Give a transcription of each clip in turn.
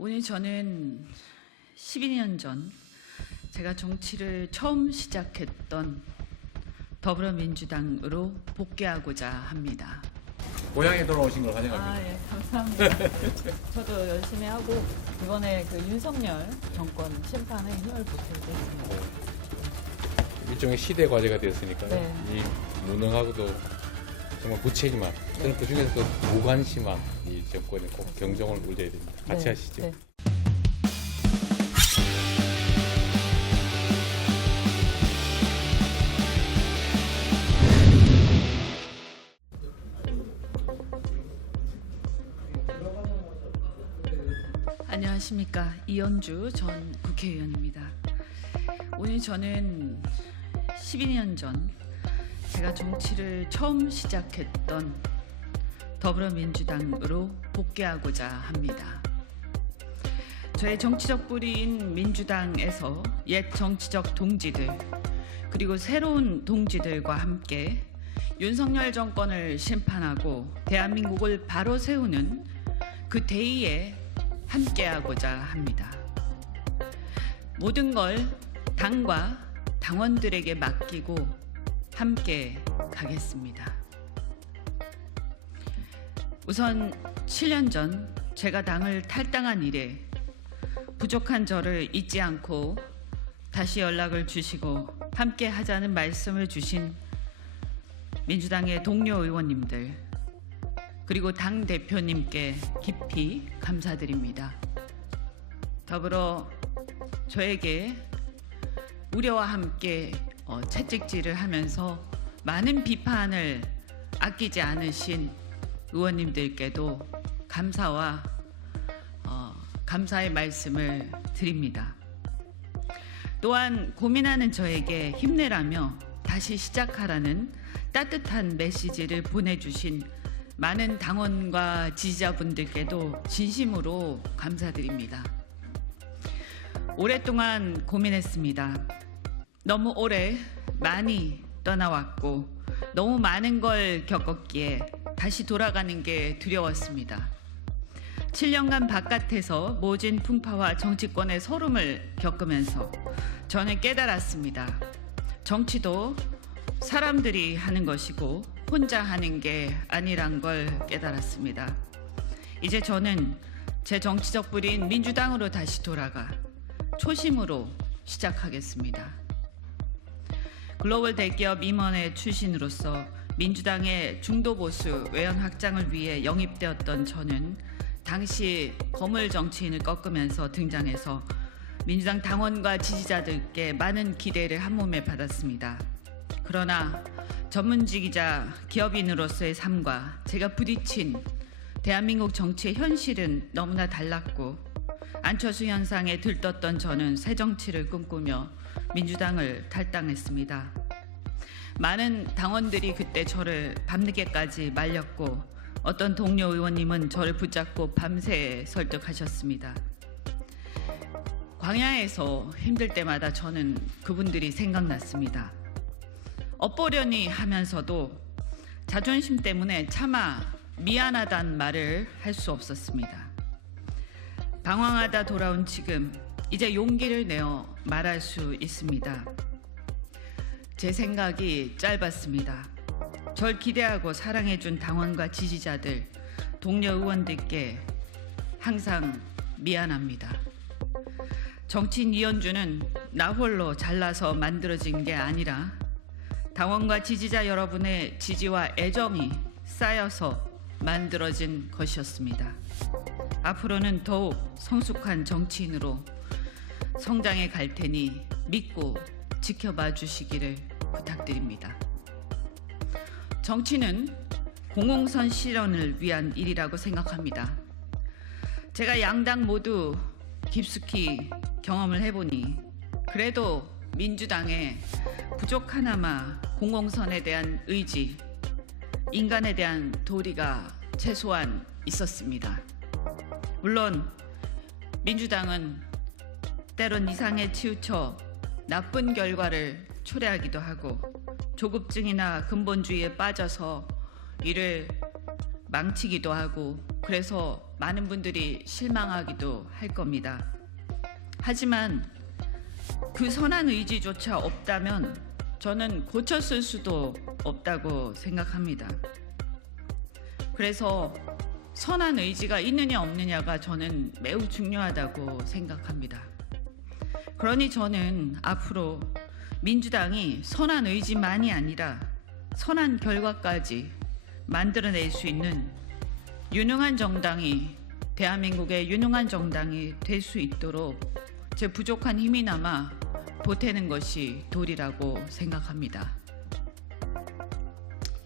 오늘 저는 12년 전 제가 정치를 처음 시작했던 더불어민주당으로 복귀하고자 합니다. 고향에 돌아오신 걸 환영합니다. 예, 감사합니다. 저도 열심히 하고 이번에 그 윤석열 정권 심판에 힘을 보태게 했습니다. 일종의 시대 과제가 되었으니까요. 네. 이 무능하고도 정말 무책임한, 저는 그 중에서도 무관심한 이 정권에 꼭 경종을 울려야 됩니다. 같이 네, 하시죠. 네. 안녕하십니까. 이현주 전 국회의원입니다. 오늘 저는 12년 전 제가 정치를 처음 시작했던 더불어민주당으로 복귀하고자 합니다. 저의 정치적 뿌리인 민주당에서 옛 정치적 동지들 그리고 새로운 동지들과 함께 윤석열 정권을 심판하고 대한민국을 바로 세우는 그 대의에 함께하고자 합니다. 모든 걸 당과 당원들에게 맡기고 함께 가겠습니다. 우선 7년 전 제가 당을 탈당한 이래 부족한 저를 잊지 않고 다시 연락을 주시고 함께 하자는 말씀을 주신 민주당의 동료 의원님들 그리고 당 대표님께 깊이 감사드립니다. 더불어 저에게 우려와 함께 채찍질을 하면서 많은 비판을 아끼지 않으신 의원님들께도 감사와 감사의 말씀을 드립니다. 또한 고민하는 저에게 힘내라며 다시 시작하라는 따뜻한 메시지를 보내주신 많은 당원과 지지자분들께도 진심으로 감사드립니다. 오랫동안 고민했습니다. 너무 오래 많이 떠나왔고 너무 많은 걸 겪었기에 다시 돌아가는 게 두려웠습니다. 7년간 바깥에서 모진 풍파와 정치권의 서름을 겪으면서 저는 깨달았습니다. 정치도 사람들이 하는 것이고 혼자 하는 게 아니란 걸 깨달았습니다. 이제 저는 제 정치적 뿌리인 민주당으로 다시 돌아가 초심으로 시작하겠습니다. 글로벌 대기업 임원의 출신으로서 민주당의 중도보수 외연 확장을 위해 영입되었던 저는 당시 거물 정치인을 꺾으면서 등장해서 민주당 당원과 지지자들께 많은 기대를 한몸에 받았습니다. 그러나 전문직이자 기업인으로서의 삶과 제가 부딪힌 대한민국 정치의 현실은 너무나 달랐고 안철수 현상에 들떴던 저는 새 정치를 꿈꾸며 민주당을 탈당했습니다. 많은 당원들이 그때 저를 밤늦게까지 말렸고 어떤 동료 의원님은 저를 붙잡고 밤새 설득하셨습니다. 광야에서 힘들 때마다 저는 그분들이 생각났습니다. 엇보려니 하면서도 자존심 때문에 차마 미안하단 말을 할 수 없었습니다. 방황하다 돌아온 지금 이제 용기를 내어 말할 수 있습니다. 제 생각이 짧았습니다. 절 기대하고 사랑해준 당원과 지지자들, 동료 의원들께 항상 미안합니다. 정치인 이현주는 나 홀로 잘나서 만들어진 게 아니라 당원과 지지자 여러분의 지지와 애정이 쌓여서 만들어진 것이었습니다. 앞으로는 더욱 성숙한 정치인으로 성장해 갈 테니 믿고 지켜봐 주시기를 부탁드립니다. 정치는 공공선 실현을 위한 일이라고 생각합니다. 제가 양당 모두 깊숙이 경험을 해보니 그래도 민주당에 부족하나마 공공선에 대한 의지, 인간에 대한 도리가 최소한 있었습니다. 물론 민주당은 때론 이상에 치우쳐 나쁜 결과를 초래하기도 하고 조급증이나 근본주의에 빠져서 이를 망치기도 하고 그래서 많은 분들이 실망하기도 할 겁니다. 하지만 그 선한 의지조차 없다면 저는 고쳤을 수도 없다고 생각합니다. 그래서 선한 의지가 있느냐 없느냐가 저는 매우 중요하다고 생각합니다. 그러니 저는 앞으로 민주당이 선한 의지만이 아니라 선한 결과까지 만들어낼 수 있는 유능한 정당이, 대한민국의 유능한 정당이 될 수 있도록 제 부족한 힘이나마 보태는 것이 도리라고 생각합니다.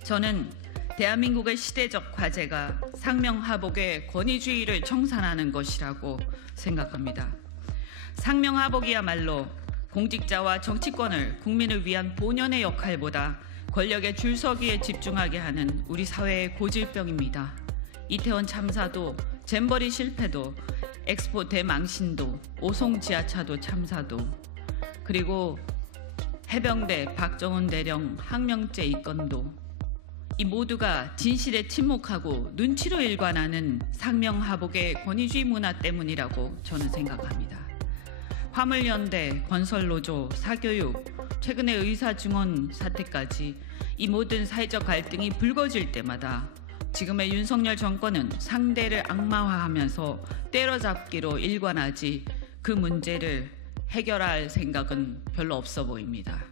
저는 대한민국의 시대적 과제가 상명하복의 권위주의를 청산하는 것이라고 생각합니다. 상명하복이야말로 공직자와 정치권을 국민을 위한 본연의 역할보다 권력의 줄서기에 집중하게 하는 우리 사회의 고질병입니다. 이태원 참사도, 잼버리 실패도, 엑스포 대망신도, 오송 지하차도 참사도, 그리고 해병대 박정훈 대령 항명죄 입건도, 이 모두가 진실에 침묵하고 눈치로 일관하는 상명하복의 권위주의 문화 때문이라고 저는 생각합니다. 화물연대, 건설노조, 사교육, 최근의 의사증언 사태까지 이 모든 사회적 갈등이 불거질 때마다 지금의 윤석열 정권은 상대를 악마화하면서 때려잡기로 일관하지 그 문제를 해결할 생각은 별로 없어 보입니다.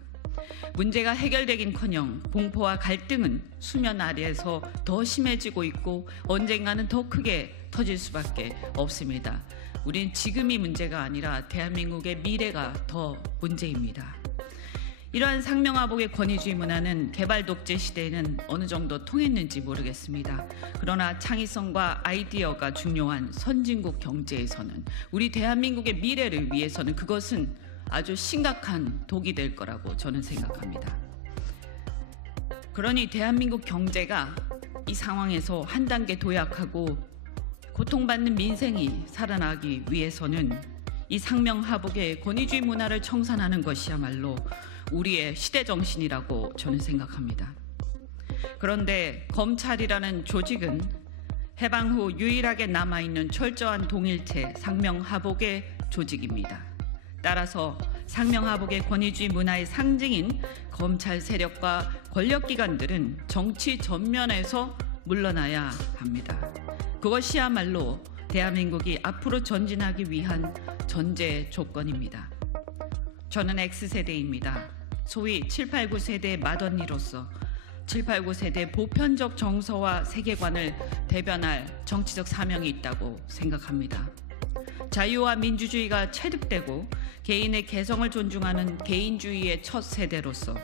문제가 해결되긴커녕 공포와 갈등은 수면 아래에서 더 심해지고 있고 언젠가는 더 크게 터질 수밖에 없습니다. 우린 지금이 문제가 아니라 대한민국의 미래가 더 문제입니다. 이러한 상명하복의 권위주의 문화는 개발 독재 시대에는 어느 정도 통했는지 모르겠습니다. 그러나 창의성과 아이디어가 중요한 선진국 경제에서는, 우리 대한민국의 미래를 위해서는 그것은 아주 심각한 독이 될 거라고 저는 생각합니다. 그러니 대한민국 경제가 이 상황에서 한 단계 도약하고 고통받는 민생이 살아나기 위해서는 이 상명하복의 권위주의 문화를 청산하는 것이야말로 우리의 시대정신이라고 저는 생각합니다. 그런데 검찰이라는 조직은 해방 후 유일하게 남아있는 철저한 동일체 상명하복의 조직입니다. 따라서 상명하복의 권위주의 문화의 상징인 검찰 세력과 권력기관들은 정치 전면에서 물러나야 합니다. 그것이야말로 대한민국이 앞으로 전진하기 위한 전제 조건입니다. 저는 X세대입니다. 소위 789 세대의 맏언니로서 789 세대의 보편적 정서와 세계관을 대변할 정치적 사명이 있다고 생각합니다. 자유와 민주주의가 체득되고 개인의 개성을 존중하는 개인주의의 첫 세대로서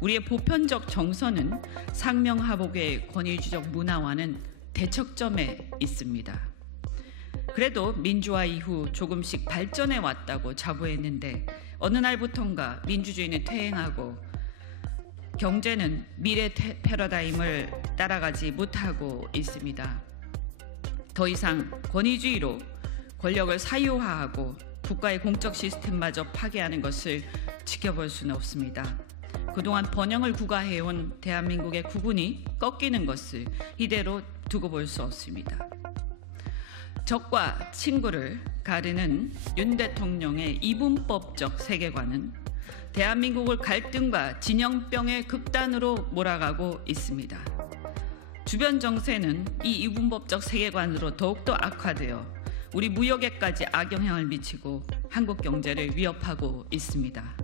우리의 보편적 정서는 상명하복의 권위주의적 문화와는 대척점에 있습니다. 그래도 민주화 이후 조금씩 발전해 왔다고 자부했는데 어느 날부턴가 민주주의는 퇴행하고 경제는 미래 패러다임을 따라가지 못하고 있습니다. 더 이상 권위주의로 권력을 사유화하고 국가의 공적 시스템마저 파괴하는 것을 지켜볼 수는 없습니다. 그동안 번영을 구가해온 대한민국의 국운이 꺾이는 것을 이대로 두고 볼 수 없습니다. 적과 친구를 가르는 윤 대통령의 이분법적 세계관은 대한민국을 갈등과 진영병의 극단으로 몰아가고 있습니다. 주변 정세는 이 이분법적 세계관으로 더욱더 악화되어 우리 무역에까지 악영향을 미치고 한국 경제를 위협하고 있습니다.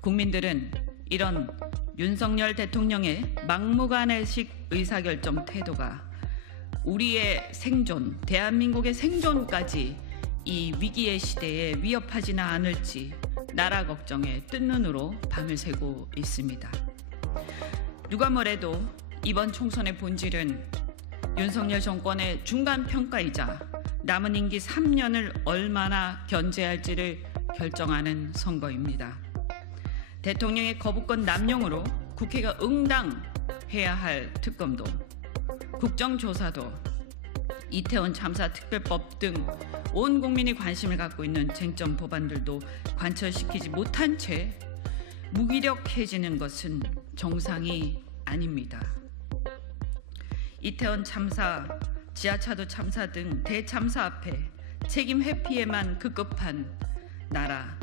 국민들은 이런 윤석열 대통령의 막무가내식 의사결정 태도가 우리의 생존, 대한민국의 생존까지 이 위기의 시대에 위협하지는 않을지 나라 걱정에 뜬 눈으로 밤을 새고 있습니다. 누가 뭐래도 이번 총선의 본질은 윤석열 정권의 중간 평가이자 남은 임기 3년을 얼마나 견제할지를 결정하는 선거입니다. 대통령의 거부권 남용으로 국회가 응당해야 할 특검도, 국정조사도, 이태원 참사 특별법 등 온 국민이 관심을 갖고 있는 쟁점 법안들도 관철시키지 못한 채 무기력해지는 것은 정상이 아닙니다. 이태원 참사 지하차도 참사 등 대참사 앞에 책임 회피에만 급급한 나라,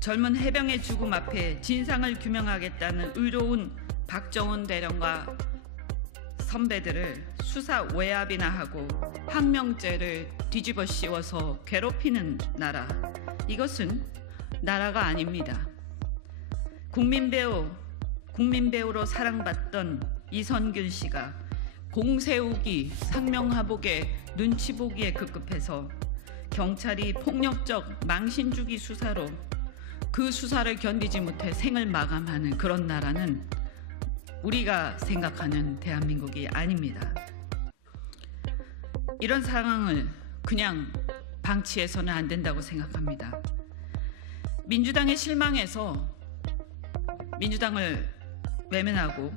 젊은 해병의 죽음 앞에 진상을 규명하겠다는 의로운 박정훈 대령과 선배들을 수사 외압이나 하고 항명죄를 뒤집어 씌워서 괴롭히는 나라, 이것은 나라가 아닙니다. 국민배우로 사랑받던 이선균 씨가 공세우기, 상명하복에 눈치 보기에 급급해서 경찰이 폭력적 망신주기 수사로 그 수사를 견디지 못해 생을 마감하는 그런 나라는 우리가 생각하는 대한민국이 아닙니다. 이런 상황을 그냥 방치해서는 안 된다고 생각합니다. 민주당에 실망해서 민주당을 외면하고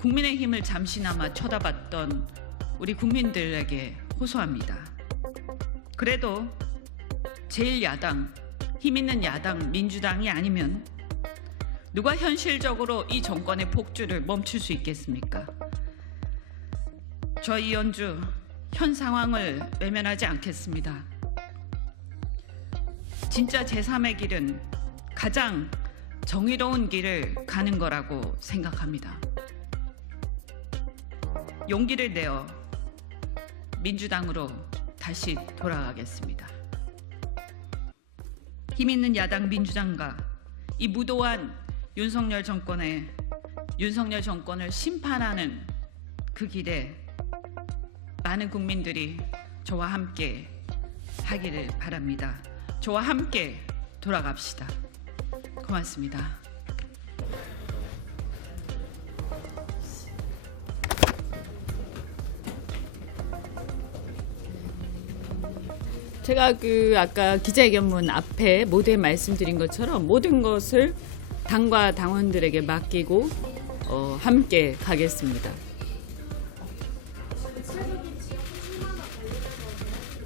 국민의힘을 잠시나마 쳐다봤던 우리 국민들에게 호소합니다. 그래도 제1야당, 힘있는 야당 민주당이 아니면 누가 현실적으로 이 정권의 폭주를 멈출 수 있겠습니까? 저 이현주 현 상황을 외면하지 않겠습니다. 진짜 제3의 길은 가장 정의로운 길을 가는 거라고 생각합니다. 용기를 내어 민주당으로 다시 돌아가겠습니다. 힘있는 야당 민주당과 이 무도한 윤석열 정권을 심판하는 그 길에 많은 국민들이 저와 함께 하기를 바랍니다. 저와 함께 돌아갑시다. 고맙습니다. 제가 아까 기자회견문 앞에 모두에 말씀드린 것처럼 모든 것을 당과 당원들에게 맡기고 함께 가겠습니다.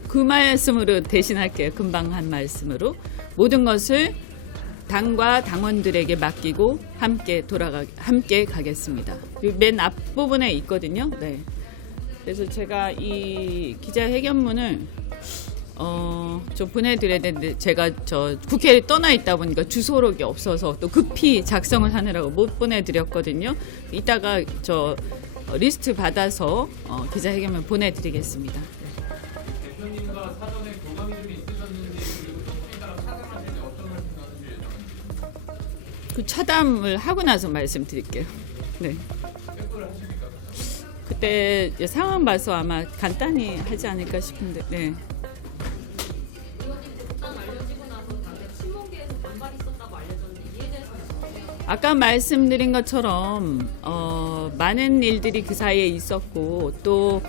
그 말씀으로 대신할게요. 금방 한 말씀으로 모든 것을 당과 당원들에게 맡기고 함께 가겠습니다. 맨 앞부분에 있거든요. 네. 그래서 제가 이 기자회견문을 좀 보내드려야 되는데 제가 국회에 떠나 있다 보니까 주소록이 없어서 또 급히 작성을 하느라고 못 보내드렸거든요. 이따가 리스트 받아서 기자회견문 보내드리겠습니다. 대표님과 사전에 교감이 좀 있으셨는지 그리고 정치인 따라 차담하실 때 어떤 말씀하는지 예정입니다. 그 차담을 하고 나서 말씀드릴게요. 네. 체크를 하십니까? 그때 상황 봐서 아마 간단히 하지 않을까 싶은데. 네. 아까 말씀드린 것처럼 많은 일들이 그 사이에 있었고 또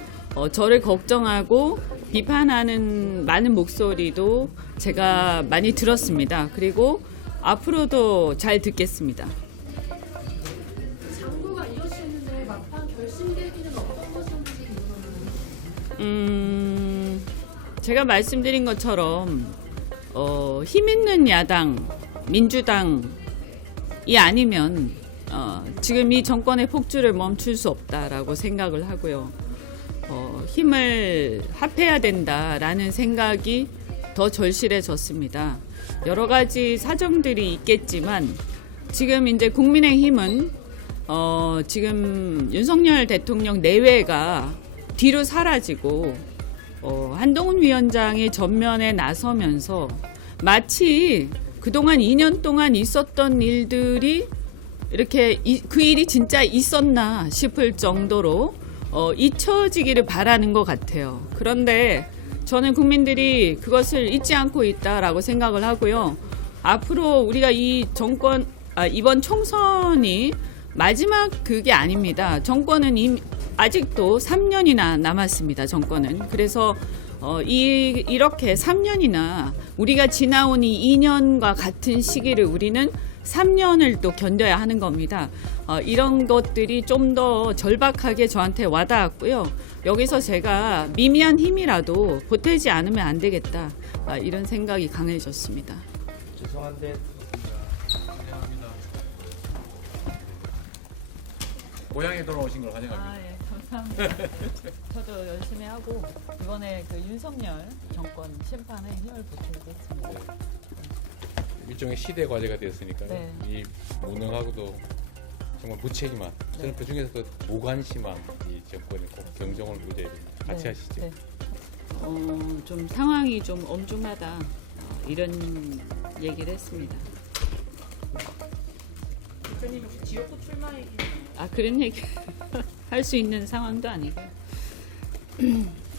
저를 걱정하고 비판하는 많은 목소리도 제가 많이 들었습니다. 그리고 앞으로도 잘 듣겠습니다. 장구가 이어지는데 막판 결심되기는 어떤 것인지 궁금합니다. 제가 말씀드린 것처럼 힘있는 야당, 민주당이 아니면 지금 이 정권의 폭주를 멈출 수 없다라고 생각을 하고요. 힘을 합해야 된다라는 생각이 더 절실해졌습니다. 여러 가지 사정들이 있겠지만 지금 이제 국민의힘은 지금 윤석열 대통령 내외가 뒤로 사라지고 한동훈 위원장이 전면에 나서면서 마치 그동안 2년 동안 있었던 일들이 이렇게 그 일이 진짜 있었나 싶을 정도로 잊혀지기를 바라는 것 같아요. 그런데 저는 국민들이 그것을 잊지 않고 있다라고 생각을 하고요. 앞으로 우리가 이번 총선이 마지막 그게 아닙니다. 정권은 아직도 3년이나 남았습니다. 정권은. 그래서 이렇게 3년이나 우리가 지나온 이 2년과 같은 시기를 우리는 3년을 또 견뎌야 하는 겁니다. 이런 것들이 좀 더 절박하게 저한테 와닿았고요. 여기서 제가 미미한 힘이라도 보태지 않으면 안 되겠다. 이런 생각이 강해졌습니다. 죄송한데 환영합니다. 고향에 돌아오신 걸 환영합니다. 예, 감사합니다. 감사합니다. 저도 열심히 하고 이번에 그 윤석열 정권 심판에 힘을 보태겠습니다. 네. 일종의 시대 과제가 되었으니까요. 네. 이 무능하고도 정말 무책임한, 저는 그 중에서도 무관심한 이 정권에 꼭 경종을 울려야 됩니다. 같이 네, 하시죠. 네. 좀 상황이 좀 엄중하다 이런 얘기를 했습니다. 대표님 혹시 지역구 출마 얘기 그런 얘기 할 수 있는 상황도 아니고.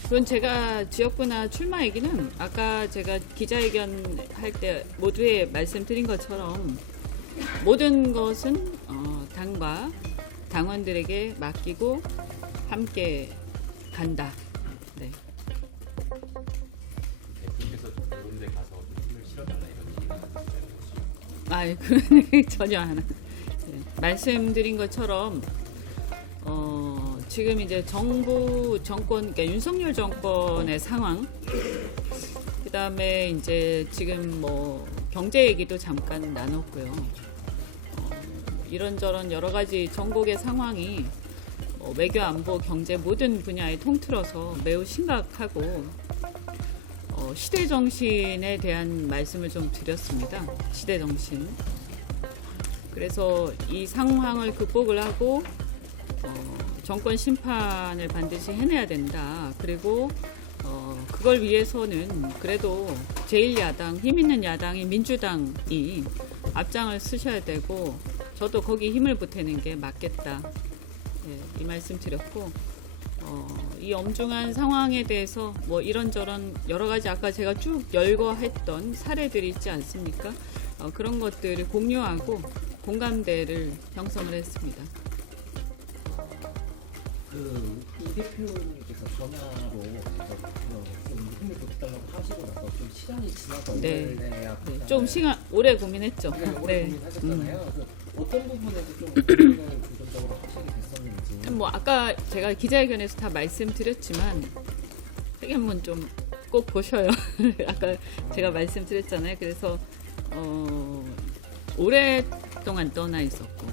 그건 제가 지역구나 출마 얘기는 아까 제가 기자회견 할 때 모두에 말씀드린 것처럼 모든 것은 당과 당원들에게 맡기고 함께 간다. 네. 대표님께서 그런 데 가서 힘을 실어달라 이런 얘기가 그런 얘기 전혀 안 해요. 네. 말씀드린 것처럼 지금 이제 정권, 그러니까 윤석열 정권의 상황, 그 다음에 이제 지금 뭐 경제 얘기도 잠깐 나눴고요. 이런저런 여러 가지 전국의 상황이 외교, 안보, 경제 모든 분야에 통틀어서 매우 심각하고 시대 정신에 대한 말씀을 좀 드렸습니다. 시대 정신. 그래서 이 상황을 극복을 하고 정권 심판을 반드시 해내야 된다. 그리고 그걸 위해서는 그래도 제1야당, 힘 있는 야당인 민주당이 앞장을 쓰셔야 되고 저도 거기 힘을 보태는 게 맞겠다. 네, 이 말씀 드렸고 이 엄중한 상황에 대해서 뭐 이런저런 여러 가지 아까 제가 쭉 열거했던 사례들이 있지 않습니까? 그런 것들을 공유하고 공감대를 형성을 했습니다. 이 대표님께서 전화로 좀 힘을 보태달라고 하시고 나서 좀 시간이 지나서 네. 원래야 네, 좀 시간 오래 고민했죠. 오래 네. 고민하셨잖아요. 그래서 어떤 부분에서 좀 고민을 부분적으로 하시게 됐었는지. 뭐 아까 제가 기자회견에서 다 말씀드렸지만 한번 좀 꼭 보셔요. 아까 제가 말씀드렸잖아요. 그래서 오랫동안 떠나 있었고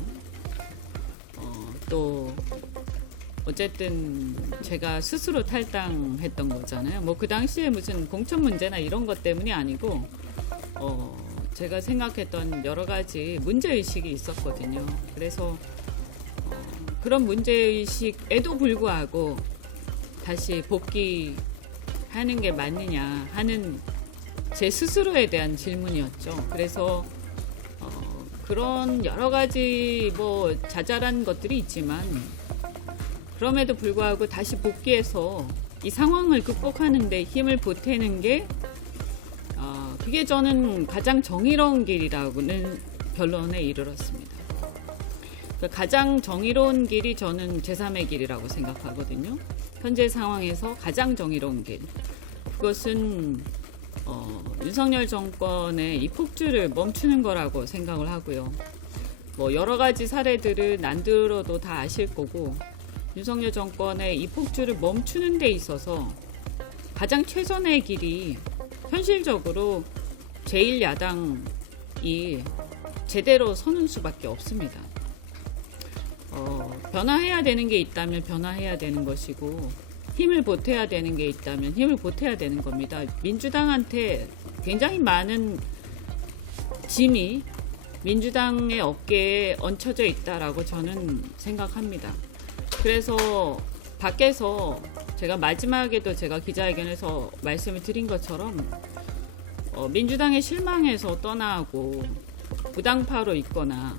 또 어쨌든 제가 스스로 탈당했던 거잖아요. 뭐 그 당시에 무슨 공천 문제나 이런 것 때문이 아니고 제가 생각했던 여러 가지 문제의식이 있었거든요. 그래서 그런 문제의식에도 불구하고 다시 복귀하는 게 맞느냐 하는 제 스스로에 대한 질문이었죠. 그래서 그런 여러 가지 뭐 자잘한 것들이 있지만 그럼에도 불구하고 다시 복귀해서 이 상황을 극복하는 데 힘을 보태는 게 그게 저는 가장 정의로운 길이라고는 결론에 이르렀습니다. 그러니까 가장 정의로운 길이 저는 제3의 길이라고 생각하거든요. 현재 상황에서 가장 정의로운 길. 그것은 윤석열 정권의 이 폭주를 멈추는 거라고 생각을 하고요. 뭐 여러 가지 사례들을 안 들어도 다 아실 거고 윤석열 정권의 이 폭주를 멈추는 데 있어서 가장 최선의 길이 현실적으로 제1야당이 제대로 서는 수밖에 없습니다. 변화해야 되는 게 있다면 변화해야 되는 것이고 힘을 보태야 되는 게 있다면 힘을 보태야 되는 겁니다. 민주당한테 굉장히 많은 짐이 민주당의 어깨에 얹혀져 있다라고 저는 생각합니다. 그래서 밖에서 제가 마지막에도 제가 기자회견에서 말씀을 드린 것처럼 민주당의 실망에서 떠나고 무당파로 있거나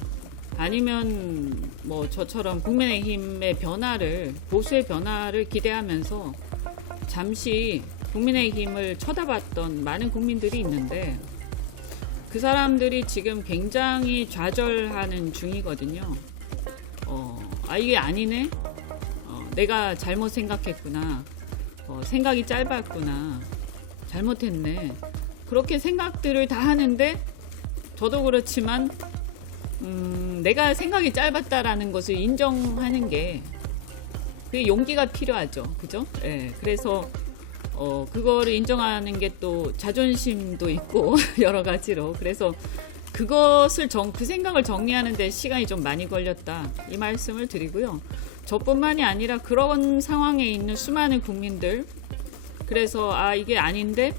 아니면 뭐 저처럼 국민의힘의 변화를 보수의 변화를 기대하면서 잠시 국민의힘을 쳐다봤던 많은 국민들이 있는데 그 사람들이 지금 굉장히 좌절하는 중이거든요. 이게 아니네. 내가 잘못 생각했구나. 생각이 짧았구나. 잘못했네. 그렇게 생각들을 다 하는데 저도 그렇지만 내가 생각이 짧았다라는 것을 인정하는 게 그게 용기가 필요하죠. 그죠? 예. 그래서 그거를 인정하는 게 또 자존심도 있고 여러 가지로 그래서 그것을 그 생각을 정리하는데 시간이 좀 많이 걸렸다 이 말씀을 드리고요. 저뿐만이 아니라 그런 상황에 있는 수많은 국민들, 그래서 이게 아닌데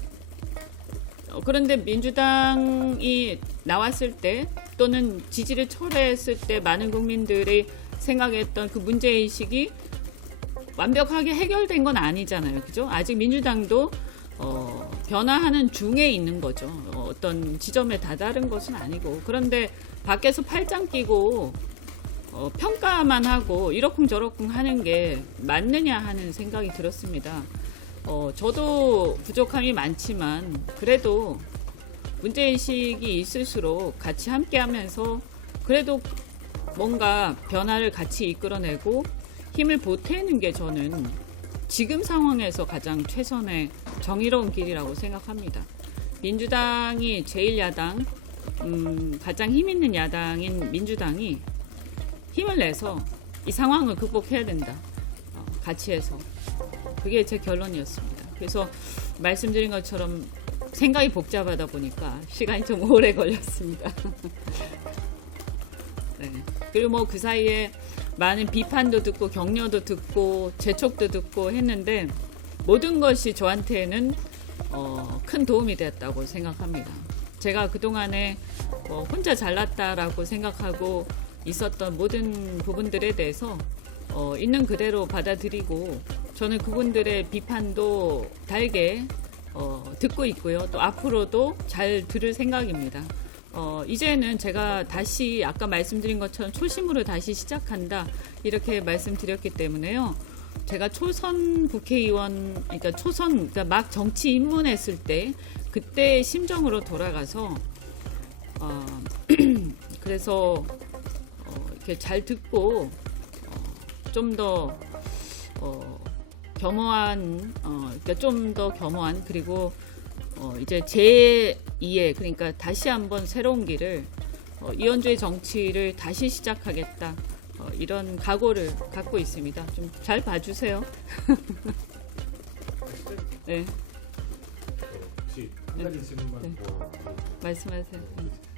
그런데 민주당이 나왔을 때 또는 지지를 철회했을 때 많은 국민들이 생각했던 그 문제의식이 완벽하게 해결된 건 아니잖아요. 그죠? 아직 민주당도 변화하는 중에 있는 거죠. 어떤 지점에 다다른 것은 아니고. 그런데 밖에서 팔짱 끼고 평가만 하고 이러쿵저러쿵 하는 게 맞느냐 하는 생각이 들었습니다. 저도 부족함이 많지만 그래도 문제의식이 있을수록 같이 함께 하면서 그래도 뭔가 변화를 같이 이끌어내고 힘을 보태는 게 저는 지금 상황에서 가장 최선의 정의로운 길이라고 생각합니다. 민주당이 제1야당, 가장 힘 있는 야당인 민주당이 힘을 내서 이 상황을 극복해야 된다. 같이 해서. 그게 제 결론이었습니다. 그래서 말씀드린 것처럼 생각이 복잡하다 보니까 시간이 좀 오래 걸렸습니다. 네. 그리고 그 사이에 많은 비판도 듣고 격려도 듣고 재촉도 듣고 했는데 모든 것이 저한테는 큰 도움이 되었다고 생각합니다. 제가 그동안에 혼자 잘났다라고 생각하고 있었던 모든 부분들에 대해서 있는 그대로 받아들이고 저는 그분들의 비판도 달게 듣고 있고요. 또 앞으로도 잘 들을 생각입니다. 이제는 제가 다시 아까 말씀드린 것처럼 초심으로 다시 시작한다 이렇게 말씀드렸기 때문에요. 제가 초선 국회의원, 그러니까 막 정치 입문했을 때 그때의 심정으로 돌아가서 그래서 이렇게 잘 듣고 좀 더 겸허한, 그러니까 좀 더 겸허한 그리고 이제 제2의 그러니까 다시 한번 새로운 길을 이현주의 정치를 다시 시작하겠다 이런 각오를 갖고 있습니다. 좀 잘 봐주세요. 네. 혹시 한 가지 질문만 네. 더 말씀하세요.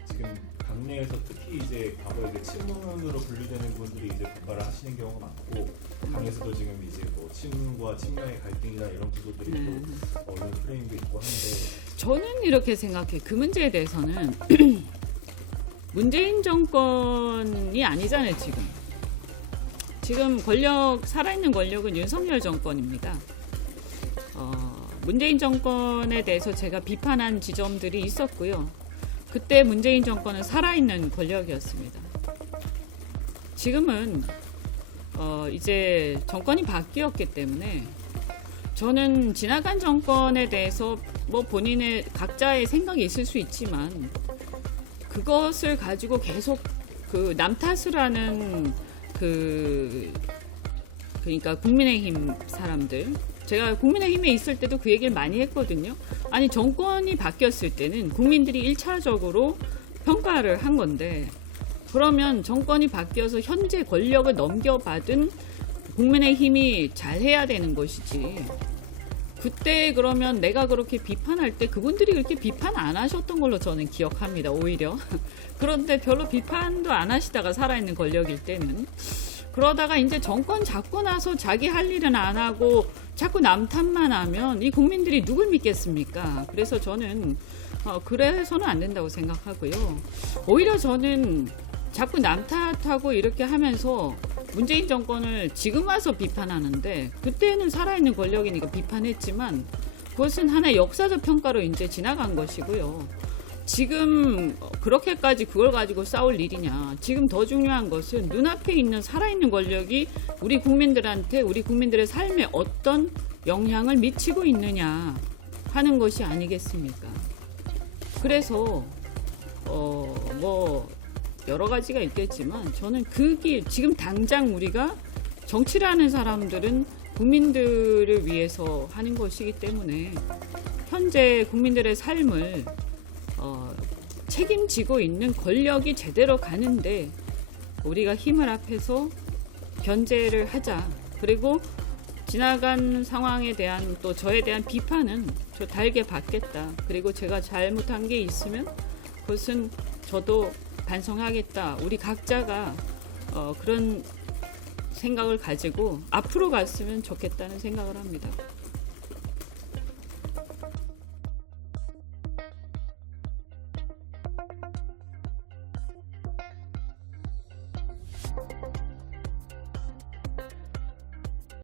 지금 당내에서 특히 이제 과거에 이제 친문으로 분류되는 분들이 이제 반발을 하시는 경우가 많고 당에서도 지금 이제 친문과 친명의 갈등이나 이런 구조들이 또 어느 프레임도 있고 하는데 저는 이렇게 생각해. 그 문제에 대해서는 문재인 정권이 아니잖아요. 지금 살아있는 권력은 윤석열 정권입니다. 문재인 정권에 대해서 제가 비판한 지점들이 있었고요. 그때 문재인 정권은 살아있는 권력이었습니다. 지금은 이제 정권이 바뀌었기 때문에 저는 지나간 정권에 대해서 본인의 각자의 생각이 있을 수 있지만 그것을 가지고 계속 그 남 탓을 하는 그러니까 국민의힘 사람들, 제가 국민의힘에 있을 때도 그 얘기를 많이 했거든요. 아니 정권이 바뀌었을 때는 국민들이 1차적으로 평가를 한 건데 그러면 정권이 바뀌어서 현재 권력을 넘겨받은 국민의힘이 잘해야 되는 것이지. 그때 그러면 내가 그렇게 비판할 때 그분들이 그렇게 비판 안 하셨던 걸로 저는 기억합니다. 오히려. 그런데 별로 비판도 안 하시다가 살아있는 권력일 때는. 그러다가 이제 정권 잡고 나서 자기 할 일은 안 하고 자꾸 남 탓만 하면 이 국민들이 누굴 믿겠습니까? 그래서 저는 그래서는 안 된다고 생각하고요. 오히려 저는 자꾸 남 탓하고 이렇게 하면서 문재인 정권을 지금 와서 비판하는데 그때는 살아있는 권력이니까 비판했지만 그것은 하나의 역사적 평가로 이제 지나간 것이고요. 지금 그렇게까지 그걸 가지고 싸울 일이냐. 지금 더 중요한 것은 눈앞에 있는 살아있는 권력이 우리 국민들한테 우리 국민들의 삶에 어떤 영향을 미치고 있느냐 하는 것이 아니겠습니까? 그래서 여러 가지가 있겠지만 저는 그 길, 지금 당장 우리가 정치를 하는 사람들은 국민들을 위해서 하는 것이기 때문에 현재 국민들의 삶을 책임지고 있는 권력이 제대로 가는데 우리가 힘을 합해서 견제를 하자. 그리고 지나간 상황에 대한 또 저에 대한 비판은 저 달게 받겠다. 그리고 제가 잘못한 게 있으면 그것은 저도 반성하겠다. 우리 각자가 그런 생각을 가지고 앞으로 갔으면 좋겠다는 생각을 합니다.